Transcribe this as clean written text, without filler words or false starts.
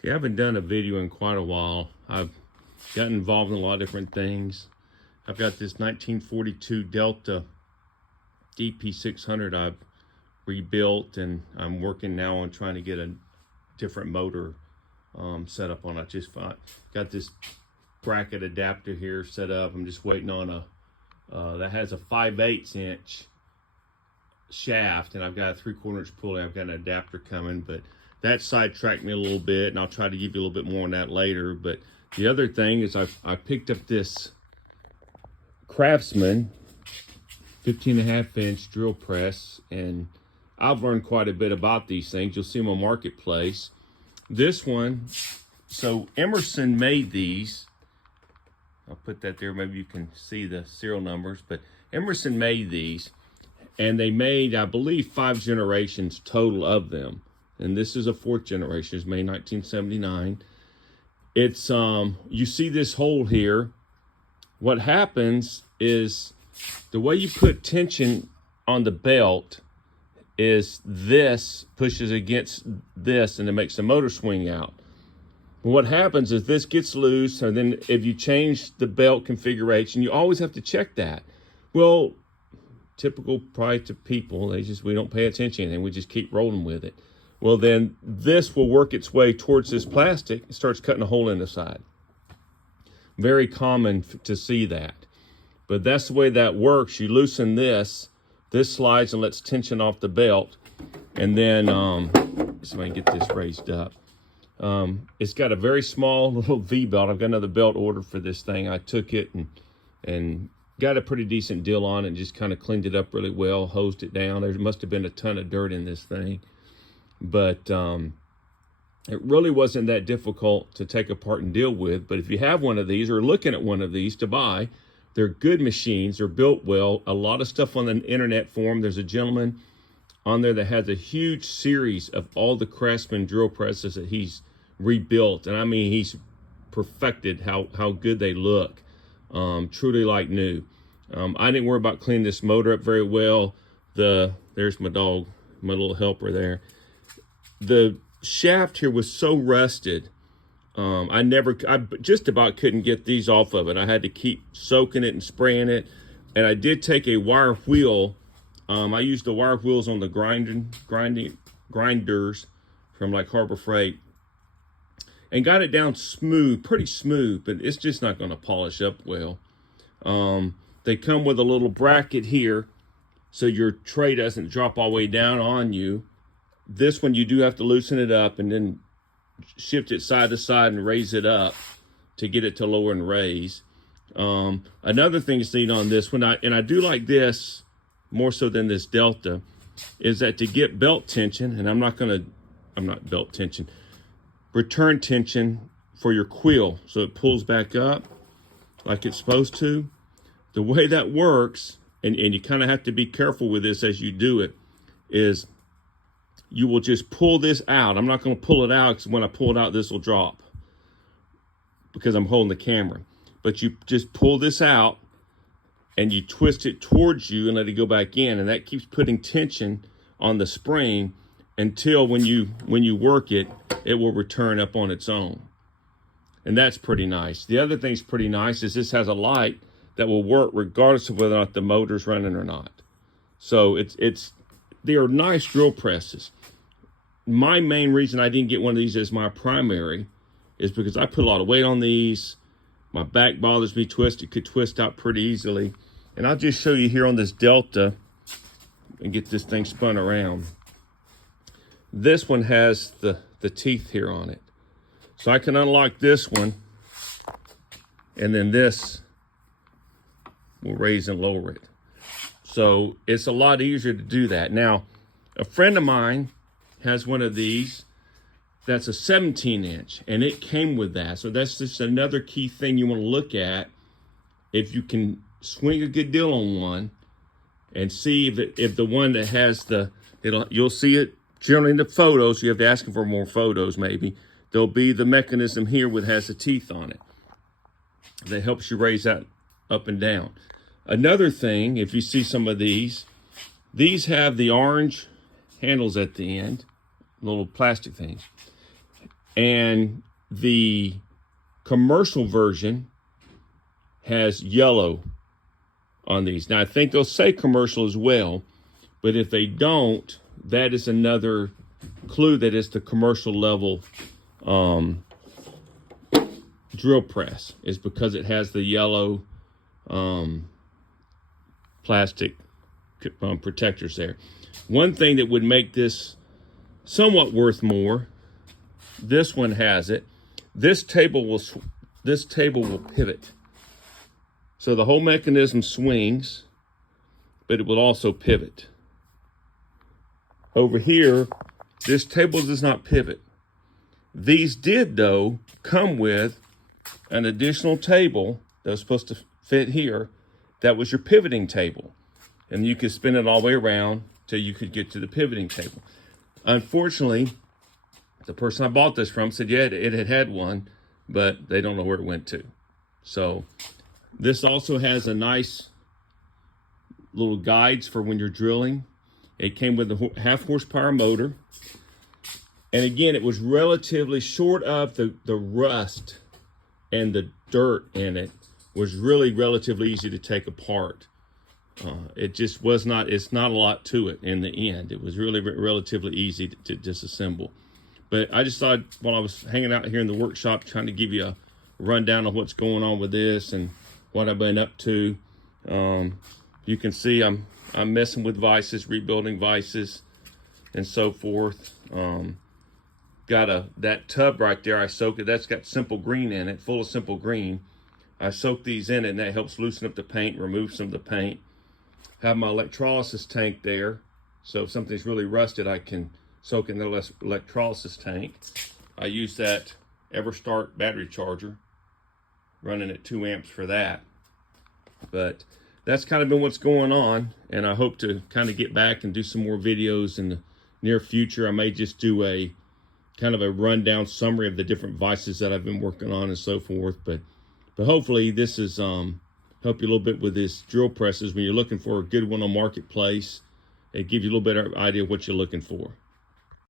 Okay, I haven't done a video in quite a while. I've gotten involved in a lot of different things. I've got this 1942 Delta DP600 I've rebuilt, and I'm working now on trying to get a different motor set up on it. Just got this bracket adapter here set up. I'm just waiting on a that has a 5/8 inch shaft, and I've got a 3/4 inch pulley. I've got an adapter coming, but that sidetracked me a little bit, and I'll try to give you a little bit more on that later. But the other thing is I picked up this Craftsman 15.5 inch drill press, and I've learned quite a bit about these things. You'll see them on Marketplace. This one, so Emerson made these. I'll put that there, maybe you can see the serial numbers, but Emerson made these, and they made, I believe, 5 generations total of them. And this is a 4th generation. It's made 1979. It's, you see this hole here. What happens is the way you put tension on the belt is this pushes against this, and it makes the motor swing out. What happens is this gets loose, and then if you change the belt configuration, you always have to check that. Well, typical probably to people, we don't pay attention, and we just keep rolling with it. Well, then this will work its way towards this plastic and starts cutting a hole in the side. Very common to see that. But that's the way that works. You loosen this slides and lets tension off the belt. And then, so I can get this raised up. It's got a very small little V-belt. I've got another belt ordered for this thing. I took it and got a pretty decent deal on it, and just kind of cleaned it up really well, hosed it down. There must have been a ton of dirt in this thing. But it really wasn't that difficult to take apart and deal with. But if you have one of these or looking at one of these to buy, they're good machines. They're built well. A lot of stuff on the internet for them. There's a gentleman on there that has a huge series of all the Craftsman drill presses that he's rebuilt. And I mean, he's perfected how good they look. Truly like new. I didn't worry about cleaning this motor up very well. There's my dog, my little helper there. The shaft here was so rusted. I just about couldn't get these off of it. I had to keep soaking it and spraying it. And I did take a wire wheel. I used the wire wheels on the grinders from like Harbor Freight, and got it down smooth, pretty smooth, but it's just not going to polish up well. They come with a little bracket here, so your tray doesn't drop all the way down on you. This one, you do have to loosen it up and then shift it side to side and raise it up to get it to lower and raise. Another thing that's neat on this one, and I do like this more so than this Delta, is that to get belt tension, and return tension for your quill, so it pulls back up like it's supposed to. The way that works, and you kind of have to be careful with this as you do it, is you will just pull this out. I'm not going to pull it out, because when I pull it out, this will drop because I'm holding the camera. But you just pull this out and you twist it towards you and let it go back in, and that keeps putting tension on the spring until when you work it, it will return up on its own. And that's pretty nice. The other thing's pretty nice is this has a light that will work regardless of whether or not the motor's running or not. So they are nice drill presses. My main reason I didn't get one of these as my primary is because I put a lot of weight on these. My back bothers me twisted, could twist out pretty easily. And I'll just show you here on this Delta and get this thing spun around. This one has the teeth here on it. So I can unlock this one, and then this will raise and lower it. So it's a lot easier to do that. Now, a friend of mine has one of these that's a 17 inch, and it came with that. So that's just another key thing you want to look at. If you can swing a good deal on one and see if the one that has you'll see it generally in the photos. You have to ask them for more photos maybe. There'll be the mechanism here that has the teeth on it that helps you raise that up and down. Another thing, if you see some of these have the orange handles at the end, little plastic things. And the commercial version has yellow on these. Now, I think they'll say commercial as well, but if they don't, that is another clue that it's the commercial level drill press, is because it has the yellow plastic protectors there. One thing that would make this somewhat worth more, this one has it. This table will pivot. So the whole mechanism swings, but it will also pivot. Over here, this table does not pivot. These did, though, come with an additional table that was supposed to fit here. That was your pivoting table. And you could spin it all the way around till you could get to the pivoting table. Unfortunately, the person I bought this from said, yeah, it had one, but they don't know where it went to. So this also has a nice little guides for when you're drilling. It came with a half horsepower motor. And again, it was relatively short of the rust and the dirt in it, was really relatively easy to take apart. It just was not, it's not a lot to it in the end. It was really relatively easy to disassemble. But I just thought, while I was hanging out here in the workshop trying to give you a rundown of what's going on with this and what I've been up to. You can see I'm messing with vices, rebuilding vices and so forth. Got that tub right there, I soak it. That's got simple green in it, full of simple green. I soak these in it, and that helps loosen up the paint, remove some of the paint. Have my electrolysis tank there, so if something's really rusted, I can soak in the electrolysis tank. I use that EverStart battery charger, running at 2 amps for that. But that's kind of been what's going on, and I hope to kind of get back and do some more videos in the near future. I may just do a kind of a rundown summary of the different vices that I've been working on and so forth. But hopefully this is help you a little bit with this drill presses when you're looking for a good one on Marketplace. It gives you a little better idea of what you're looking for.